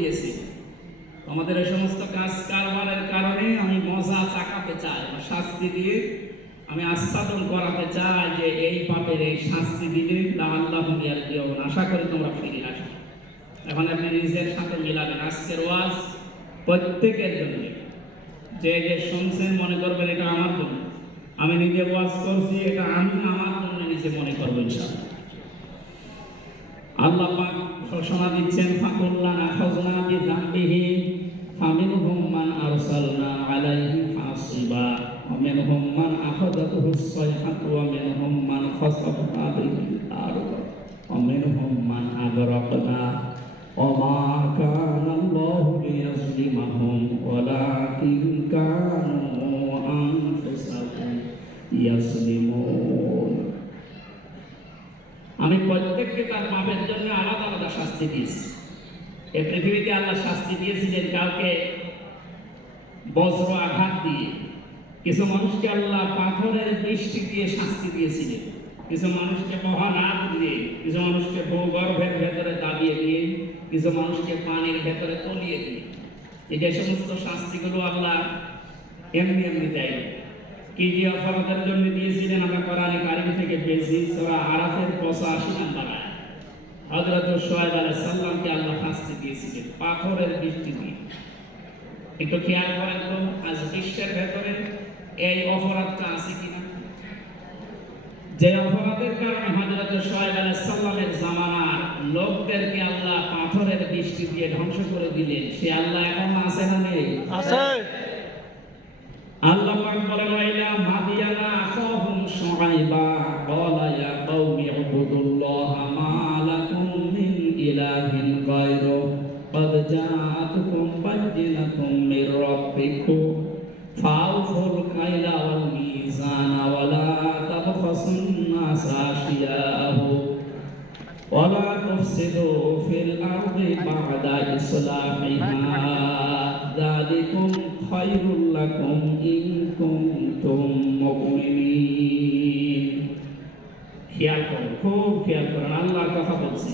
দিয়েছি আমাদের এই সমস্ত কাজ কারবারের কারণে আমি মজা চাকাতে চাই বা শাস্তি দিয়ে আমি আস্বাদন করাতে চাই যে এই পাপের এই শাস্তি দিলে আল্লাহ মিয়ার দিও আশা করি তোমরা ফিরে আসো এখন আপনি নিজের সাথে মিলাবেন। আজকের ওয়াজ প্রত্যেকের জন্য। যে যে শুনছেন মনে করবেন এটা আমার জন্য আমি নিজে ওয়াজ করছি, এটা আমি আমার জন্য নিজে মনে করব ইনশাআল্লাহ। আল্লাহ পাক ঘোষণা দিচ্ছেন ফাকুল্লানা খাজনা বিযামবিহি ফামিনহুম মান আরসালনা আলাইহি হাসিবা ওয়া মিনহুম মান আখাযাতুহু সাইহাতু ওয়া মিনহুম মান খাসাফনা বিহিল আরদ ওয়া মিনহুম মান আগরাকনা وما كان الله ليظلمهم ولكن كانوا أنفسهم يظلمون আমি প্রত্যেককে তার পাপের জন্য আলাদা আলাদা শাস্তি দিয়েছি। এই পৃথিবীতে আল্লাহ শাস্তি দিয়েছিলেন কাউকে বজ্র আঘাত দিয়ে। কিছু মানুষকে আল্লাহ পাথরের বৃষ্টি দিয়ে শাস্তি দিয়েছিলেন। কিছু মানুষকে মহানাথ দিয়ে, কিছু মানুষকে ভূগর্ভের ভেতরে দাবিয়ে দিয়ে, কিছু মানুষকে পানির ভেতরে তলিয়ে দিয়ে। এই যে সমস্ত শাস্তিগুলো আল্লাহ এমনি এমনি দেয়। কি যে অপরাধের জন্য দিয়েছিলেন আমরা কোরআনে কারিম থেকে পেয়েছি। সূরা আরাফের 85 নাম্বার শুআয়ব আলাইহিস সালামকে আল্লাহ শাস্তি দিয়েছিলেন পাথরের বৃষ্টি দিয়ে। একটু খেয়াল করেন তো আজ বিশ্বের ভেতরে এই অপরাধটা আছে কিনা? যে অপরাধের কারণে আলাইহিস সালামের জামানার লোকদেরকে আল্লাহ পাথরের বৃষ্টি দিয়ে ধ্বংস করে দিলেন সে আল্লাহ এখন আছে না নেই? আছে। আল্লাহ পাক বলেন মাদিয়ানা আখাহুম শুআইবা ক্বালা ইলাহিন গায়রু قد جاءتكم بينة من ربكم فأوفوا الكيل والميزان ولا تبخسوا الناس أشياءهم ولا تفسدوا في الأرض بعد إصلاحها ذلكم خير لكم إن كنتم مؤمنين খেয়াল করুন খুব খেয়াল করুন আল্লাহর কথা বলছি